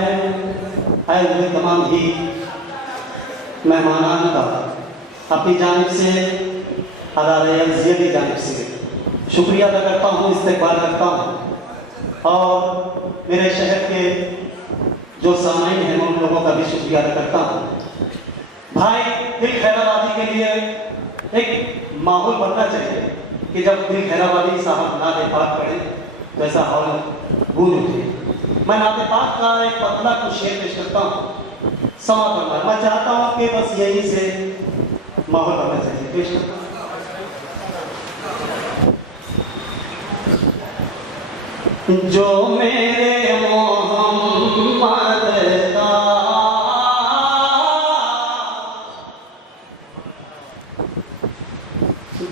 मैं आए हुए तमाम ही मेहमानान का अपनी जानिब से अदारे की जानिब से शुक्रिया अदा करता हूँ, इस्तकबाल करता हूँ और मेरे शहर के जो सामाइन हैं उन लोगों का भी शुक्रिया अदा करता हूँ। भाई, दिल खैराबादी के लिए एक माहौल बनना चाहिए कि जब दिल खैराबादी साहब नाते पाक पढ़े तो ऐसा हौल गूंज उठे। मैं नाते पाक का एक पतला कुछ शेर पेश करता हूँ, समा करना। मैं चाहता हूँ कि बस यहीं से माहौल बनना चाहिए। पेश करता हूँ। जो मेरे मोहम्मद का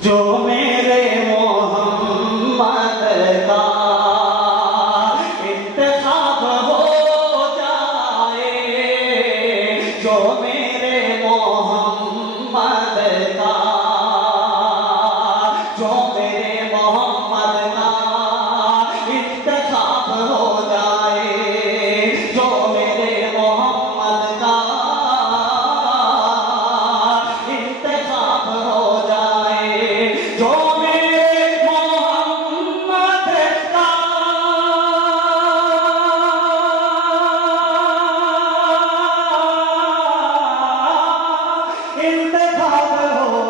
जो मेरे मोहम्मद का इंतखाब हो जाए, जो मेरे मोहम्मद का, जो मेरे मोहम्मद का इंतखाब हो जाए, जो मेरे मोहम्मद का इंतखाब हो जाए, जो मेरे मोहम्मद का इंतखाब हो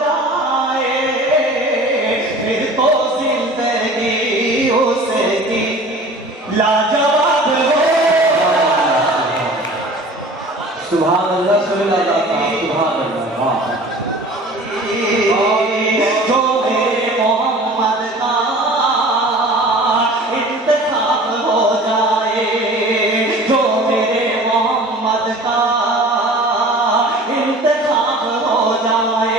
जाए, फिर तो जिंदगी उसकी लाजवाब हो। सुभान अल्लाह, सुभान अल्लाह, सुभान अल्लाह। जो मेरे मोहम्मद का इंतखाब हो जाए, जो मेरे मोहम्मद का इंतखाब हो जाए,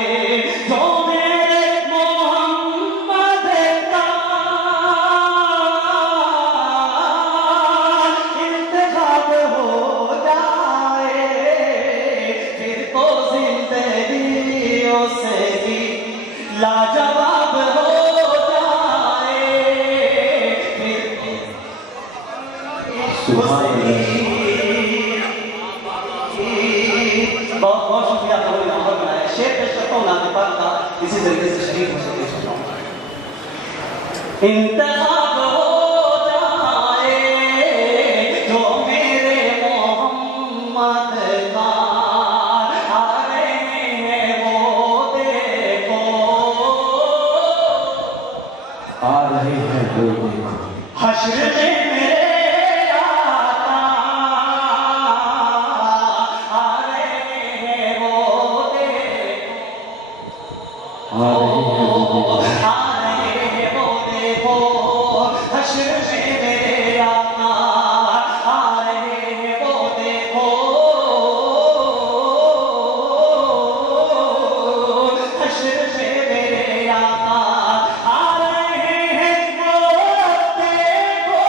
जो मेरे मोहम्मद का इंतखाब हो जाए, फिर तो जिंदगी उसकी लाजवाब हो जाए, फिर बहुत बहुत शुक्रिया आपका मुझे नंबर बनाया। शेर पेश करता हूँ नाते पाक का, इसी तरीके से शरीफ हो सकते हैं। इंतखाब हो जाए, जो मेरे मोहम्मद का, आ रहे हैं वो देखो, आ रहे हैं वो देखो, हश्र में मेरे आका आ रहे हैं वो देखो, आ रहे हैं वो देखो, आ रहे हैं वो देखो, हश्र में मेरे आका आ रहे हैं वो देखो, हश्र में मेरे आका आ रहे हैं वो देखो,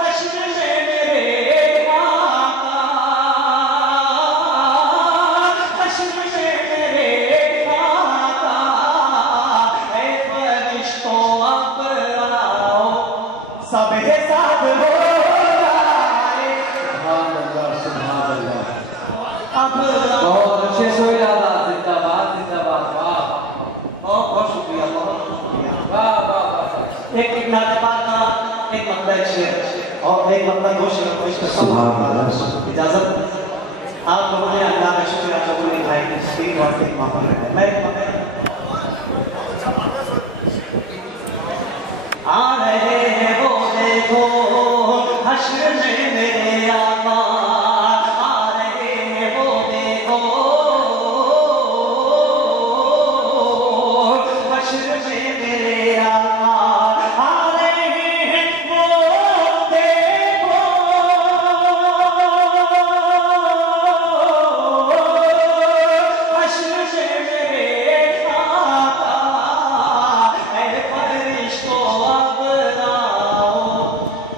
हश्र में मेरे आका, हश्र में मेरे आका, ऐ फरिश्तों अब आओ, सब हिसाब हो जाए, सुभान अल्लाह, सुभान अल्लाह। अब आओ। बहुत अच्छे सोइलादा, जिंदाबाद, जिंदाबाद। वाह बहुत बहुत शुक्रिया, बहुत शुक्रिया। वाह वाह वाह। एक नाते पाक का एक मतलब एक शेर और एक मतलब दो शेर पेश करता हूँ। इजाजत आप लोगों ने, अल्लाह का शुक्र आप लोगों ने भाई तीन बार से माफी रखा। मैं आ रहे हैं वो देखो, हश्र में मेरे आका आ रहे हैं वो देखो, हश्र में मेरे आका आ रहे हैं वो देखो, हश्र में मेरे आका, ऐ फरिश्तों अब आओ,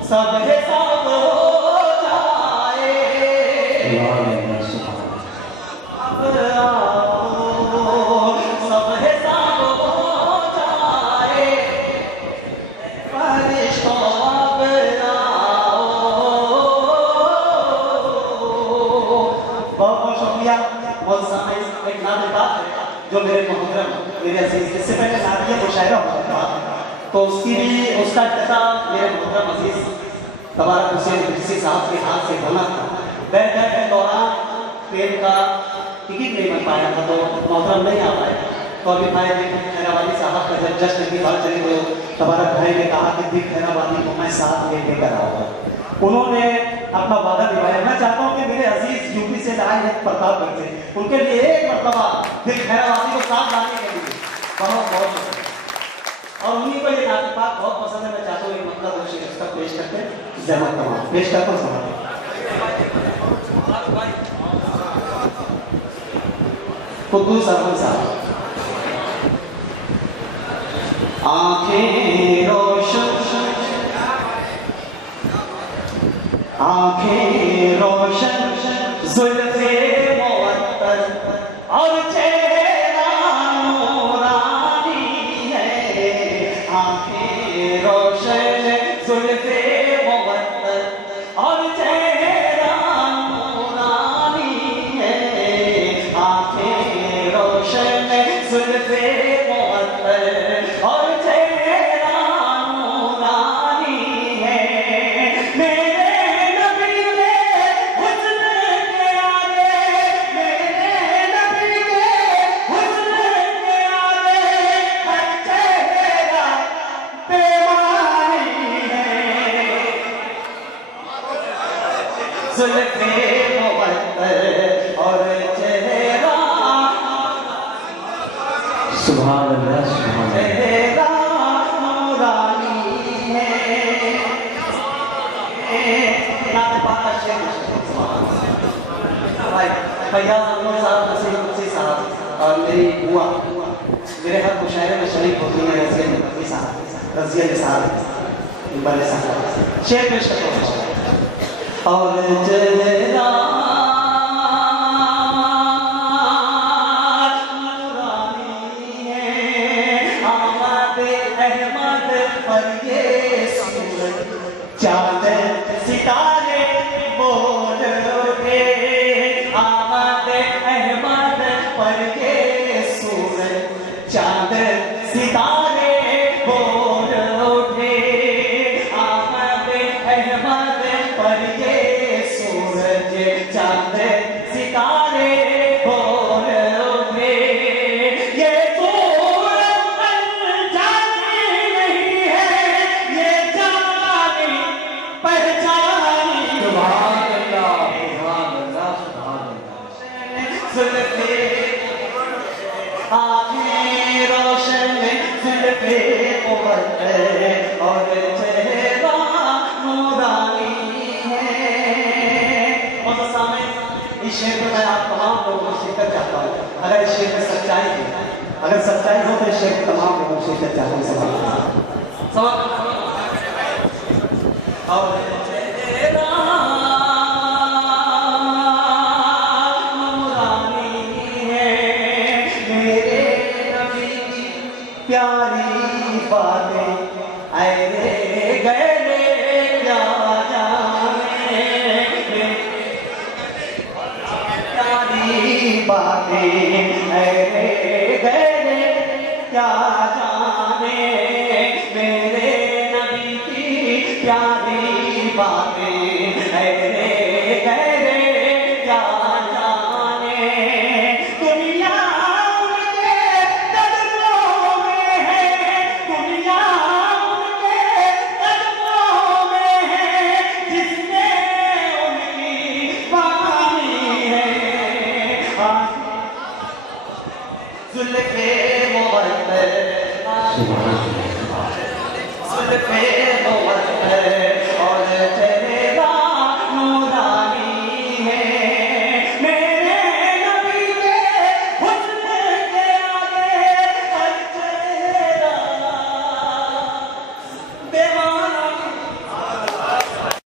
सब हिसाब हो तो उसका इंतजाम मेरे मोहतरम अजीज तबारक हुसैन किसी साहब के हाथ से बना था। बैठक के दौरान ट्रेन का टिकट नहीं बन पाया था, तो मोहतरम नहीं आ पाए। तो अभी भाई खैराबादी साहब का जब जश्न की बात चली तो तबारक भाई ने कहा कि दिल खैराबादी को मैं साथ लेकर आऊँगा। उन्होंने अपना वादा निभाया। मैं चाहता हूँ कि मेरे अजीज यूपी से आए हैं प्रतापगढ़ से, उनके लिए एक मरतबा दिल खैराबादी को साथ लाने के लिए बहुत बहुत और उन्हीं को ये नात पाक बहुत पसंद है। मैं चाहता हूँ एक मतलब उसका पेश करते जमा तमाम पेश करता हूँ समाज कुद्दूस अहमद साहब। आंखें रोशन जुल्फे मुअत्तर और चेहरा नूरानी है। आंखें रोशन जुल्फे मुअत्तर और चेहरा नूरानी है। आंखें रोशन जुल्फे मुअत्तर और चेहरा नूरानी है। जुल्फे मुअत्तर और चेहरा सुभान अल्लाह सुभान चेहरा नूरानी है। नाते पाक का शेर भाई फैयाज अहमद साहब, नसीर कुर्सी साहब और मेरी बुआ मेरे हर मुशायरे में शरीक होती है। रज़िया नबी साहब, रज़िया निसार बड़े साहब शेर पेश करते हैं। और चेहरा नूरानी है। आमद अहमद पर ये सूरज चांद सितारे बोल उठे। आमद अहमद पर ये सूरज चांद सितारे बोल उठे। आमद अहमद पर ये सूरज चांद सितारे बोल उठे। ये सूरज अनजानी नहीं है, ये जानी पहचानी। सुभान अल्लाह सुभान अल्लाह सुभान अल्लाह। जुल्फे आँखें रोशन जुल्फे मुअत्तर और चेहरा नूरानी है। और सामने इस शेर में मैं आप तमाम लोगों को शिरकत चाहता हूँ। अगर इस शेर में सच्चाई है, अगर सच्चाई हो तो इस शेर में तमाम लोगों को शिरकत चाहता हूँ। और चेहरा नूरानी है। मेरे नबी की प्यारी बातें ऐरे गहरे क्या जाने। प्यारी बातें ऐरे गहरे क्या जाने। मेरे नबी की प्यारी बातें ऐरे गहरे क्या जाने। दुनिया उनके कदमों में है, दुनिया उनके कदमों में है, जिसने उनकी बानी है। जुल्फे मुअत्तर जुल्फे